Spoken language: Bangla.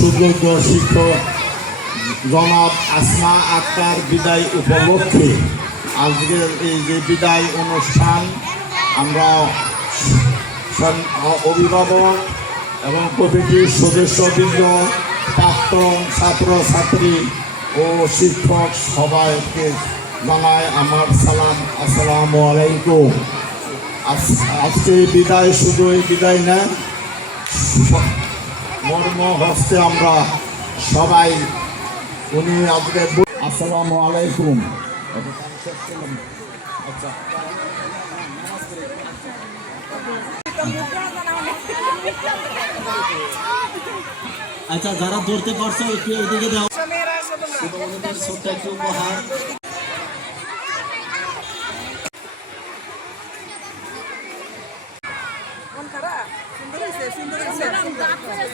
সুযোগ্য শিক্ষক জনাব আসমা আক্তার বিদায় উপলক্ষে। আজকের এই যে বিদায় অনুষ্ঠান, আমরা অভিভাবক এবং প্রতিটি সদস্যবৃন্দ, প্রাক্তন ছাত্রছাত্রী ও শিক্ষক সবাইকে জানায় আমার সালাম। আসসালামু আলাইকুম। আজ- আজকে বিদায় শুধুই বিদায় না মর্ম হস্তে আমরা সবাই উনি আজকে আসসালামু আলাইকুম। আচ্ছা যারা ধরতে পারছ একটু এদিকে দাও। ছোট্ট একটু উপহার সুন্দর সুন্দর হয়েছে।